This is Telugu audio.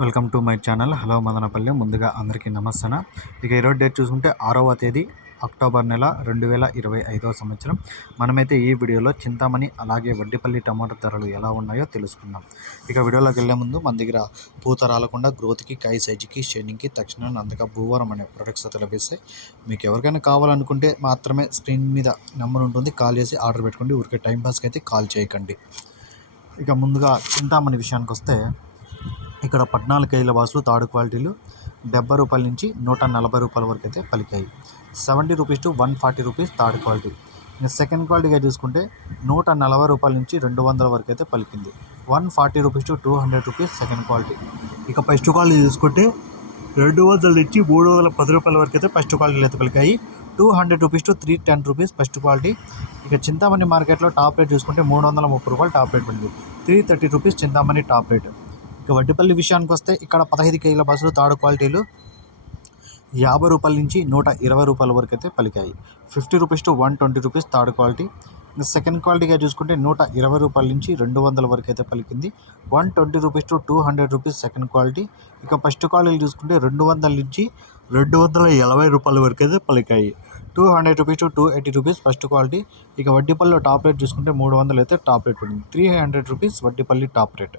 Welcome to my channel. Hello Madanapalle. ముందుగా అందరికీ నమస్తన ఇక ఈరోజు డేట్ చూసుకుంటే ఆరవ తేదీ అక్టోబర్ నెల రెండు వేల ఇరవై ఐదవ సంవత్సరం. మనమైతే ఈ వీడియోలో చింతామణి అలాగే వడ్డిపల్లి టమాటా ధరలు ఎలా ఉన్నాయో తెలుసుకుందాం. ఇక వీడియోలోకి వెళ్ళే ముందు మన దగ్గర పూత రాలకుండా గ్రోత్కి కై సైజుకి షేనింగ్కి తక్షణ నందక భూవరం అనే ప్రొడక్ట్స్ అయితే లభిస్తాయి. మీకు ఎవరికైనా కావాలనుకుంటే మాత్రమే స్క్రీన్ మీద నెంబర్ ఉంటుంది. కాల్ చేసి ఆర్డర్ పెట్టుకోండి. ఊరికే టైంపాస్కి అయితే కాల్ చేయకండి. ఇక ముందుగా చింతామణి విషయానికి వస్తే ఇక్కడ పద్నాలుగు కేజీల బాసులు తాడు క్వాలిటీలు డెబ్బై రూపాయల నుంచి నూట నలభై రూపాయల వరకు అయితే పలికాయి. Seventy rupees to one forty rupees third quality. ఇంకా సెకండ్ క్వాలిటీగా చూసుకుంటే నూట నలభై రూపాయల నుంచి రెండు వందల వరకు అయితే పలికింది. One forty rupees to two hundred rupees second quality. ఇక ఫస్ట్ క్వాలిటీ చూసుకుంటే రెండు వందల నుంచి మూడు వందల పది రూపాయల వరకు అయితే ఫస్ట్ క్వాలిటీలు అయితే పలికాయి. Two hundred rupees to three ten rupees first quality. ఇక చింతామణి మార్కెట్లో టాప్ రేట్ చూసుకుంటే మూడు వందల ముప్పై రూపాయలు టాప్ రేట్ ఉంది three thirty rupees Chintamani top rate. ఇక వడ్డిపల్లి విషయానికి వస్తే ఇక్కడ పదహైదు కేజీల బస్సులు థర్డ్ క్వాలిటీలు యాభై రూపాయల నుంచి నూట ఇరవై రూపాయల వరకు అయితే పలికాయి. Fifty rupees to one twenty rupees third quality. Second క్వాలిటీగా చూసుకుంటే నూట ఇరవై రూపాయల నుంచి రెండు వందల వరకు అయితే పలికింది. One twenty rupees to two hundred rupees second quality. ఇక ఫస్ట్ క్వాలిటీ చూసుకుంటే రెండు వందల నుంచి రెండు వందల ఎనభై రూపాయల వరకు అయితే పలికాయి. Two hundred rupees to two eighty rupees first quality. ఇక వడ్డీపల్లిలో టాప్ రేట్ చూసుకుంటే మూడు వందలు అయితే టాప్ రేట్ ఉంది three hundred rupees Vaddipalli top rate.